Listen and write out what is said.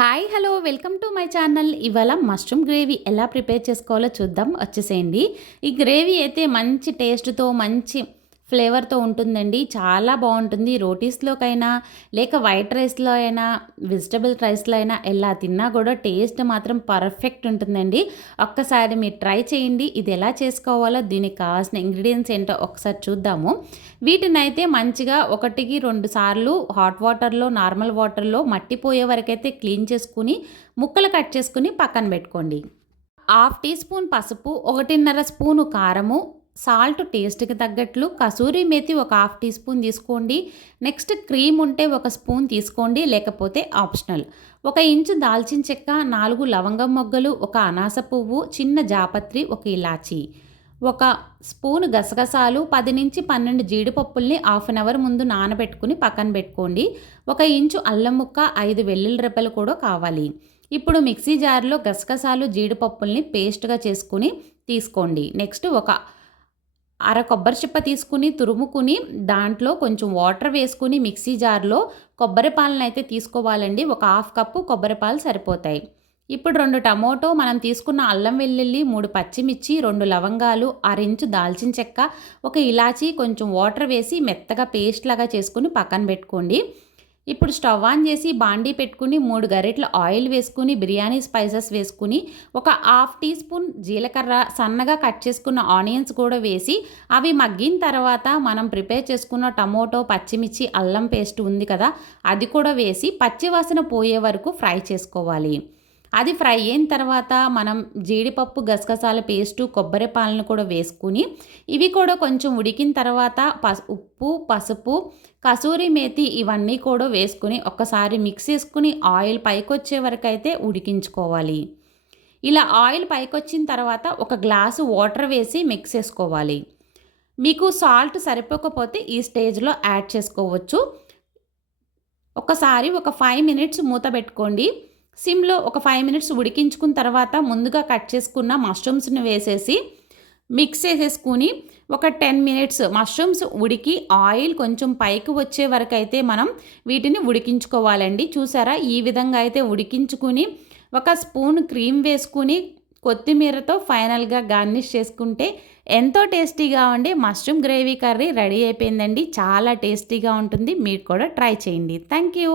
Hi hello welcome to my channel. ఇవాళ mushroom gravy ఎలా prepare చేసుకోవాలో చూద్దాం. వచ్చేసేయండి. ఈ గ్రేవీ అయితే మంచి టేస్ట్తో మంచి ఫ్లేవర్తో ఉంటుందండి. చాలా బాగుంటుంది. రోటీస్లోకైనా లేక వైట్ రైస్లో అయినా వెజిటబుల్ రైస్లో అయినా ఎలా తిన్నా కూడా టేస్ట్ మాత్రం పర్ఫెక్ట్ ఉంటుందండి. ఒక్కసారి మీరు ట్రై చేయండి. ఇది ఎలా చేసుకోవాలో దీనికి కావాల్సిన ఇంగ్రీడియంట్స్ ఏంటో ఒకసారి చూద్దాము. వీటిని అయితే మంచిగా ఒకటికి రెండు సార్లు హాట్ వాటర్లో నార్మల్ వాటర్లో మట్టిపోయే వరకైతే క్లీన్ చేసుకుని ముక్కలు కట్ చేసుకుని పక్కన పెట్టుకోండి. హాఫ్ టీ స్పూన్ పసుపు ఒకటిన్నర స్పూను కారము సాల్ట్ టేస్ట్కి తగ్గట్లు కసూరి మేతి ఒక హాఫ్ టీ స్పూన్ తీసుకోండి. నెక్స్ట్ క్రీమ్ ఉంటే ఒక స్పూన్ తీసుకోండి లేకపోతే ఆప్షనల్. ఒక ఇంచు దాల్చిన చెక్క నాలుగు లవంగం మొగ్గలు ఒక అనాస పువ్వు చిన్న జాపత్రి ఒక ఇలాచి. ఒక స్పూన్ గసగసాలు పది నుంచి పన్నెండు జీడిపప్పుల్ని హాఫ్ అన్ అవర్ ముందు నానబెట్టుకుని పక్కన పెట్టుకోండి. ఒక ఇంచు అల్లం ముక్క ఐదు వెల్లుల్లి రెబ్బలు కూడా కావాలి. ఇప్పుడు మిక్సీ జార్లో గసగసాలు జీడిపప్పుల్ని పేస్ట్గా చేసుకుని తీసుకోండి. నెక్స్ట్ ఒక అర కొబ్బరి చిప్ప తీసుకుని తురుముకుని దాంట్లో కొంచెం వాటర్ వేసుకుని మిక్సీ జార్లో కొబ్బరి పాలను అయితే తీసుకోవాలండి. ఒక హాఫ్ కప్పు కొబ్బరి పాలు సరిపోతాయి. ఇప్పుడు రెండు టమోటో మనం తీసుకున్న అల్లం వెల్లుల్లి మూడు పచ్చిమిర్చి రెండు లవంగాలు అరించు దాల్చిన చెక్క ఒక ఇలాచి కొంచెం వాటర్ వేసి మెత్తగా పేస్ట్ లాగా చేసుకుని పక్కన పెట్టుకోండి. ఇప్పుడు స్టవ్ ఆన్ చేసి బాండీ పెట్టుకుని మూడు గరిటెల ఆయిల్ వేసుకుని బిర్యానీ స్పైసెస్ వేసుకుని ఒక హాఫ్ టీ స్పూన్ జీలకర్ర సన్నగా కట్ చేసుకున్న ఆనియన్స్ కూడా వేసి అవి మగ్గిన తర్వాత మనం ప్రిపేర్ చేసుకున్న టమోటో పచ్చిమిర్చి అల్లం పేస్ట్ ఉంది కదా అది కూడా వేసి పచ్చివాసన పోయే వరకు ఫ్రై చేసుకోవాలి. అది ఫ్రై అయిన తర్వాత మనం జీడిపప్పు గసగసాల పేస్టు కొబ్బరి పాలను కూడా వేసుకుని ఇవి కూడా కొంచెం ఉడికిన తర్వాత పసు ఉప్పు పసుపు కసూరి మేతి ఇవన్నీ కూడా వేసుకుని ఒక్కసారి మిక్స్ చేసుకుని ఆయిల్ పైకి వచ్చే వరకు అయితే ఉడికించుకోవాలి. ఇలా ఆయిల్ పైకి వచ్చిన తర్వాత ఒక గ్లాసు వాటర్ వేసి మిక్స్ చేసుకోవాలి. మీకు సాల్ట్ సరిపోకపోతే ఈ స్టేజ్లో యాడ్ చేసుకోవచ్చు. ఒకసారి ఒక ఫైవ్ మినిట్స్ మూత పెట్టుకోండి. సిమ్లో ఒక ఫైవ్ మినిట్స్ ఉడికించుకున్న తర్వాత ముందుగా కట్ చేసుకున్న మష్రూమ్స్ని వేసేసి మిక్స్ చేసేసుకుని ఒక టెన్ మినిట్స్ మష్రూమ్స్ ఉడికి ఆయిల్ కొంచెం పైకి వచ్చే వరకు అయితే మనం వీటిని ఉడికించుకోవాలండి. చూసారా? ఈ విధంగా అయితే ఉడికించుకుని ఒక స్పూన్ క్రీమ్ వేసుకుని కొత్తిమీరతో ఫైనల్గా గార్నిష్ చేసుకుంటే ఎంతో టేస్టీగా ఉండే మష్రూమ్ గ్రేవీ కర్రీ రెడీ అయిపోయిందండి. చాలా టేస్టీగా ఉంటుంది. మీరు కూడా ట్రై చేయండి. Thank you.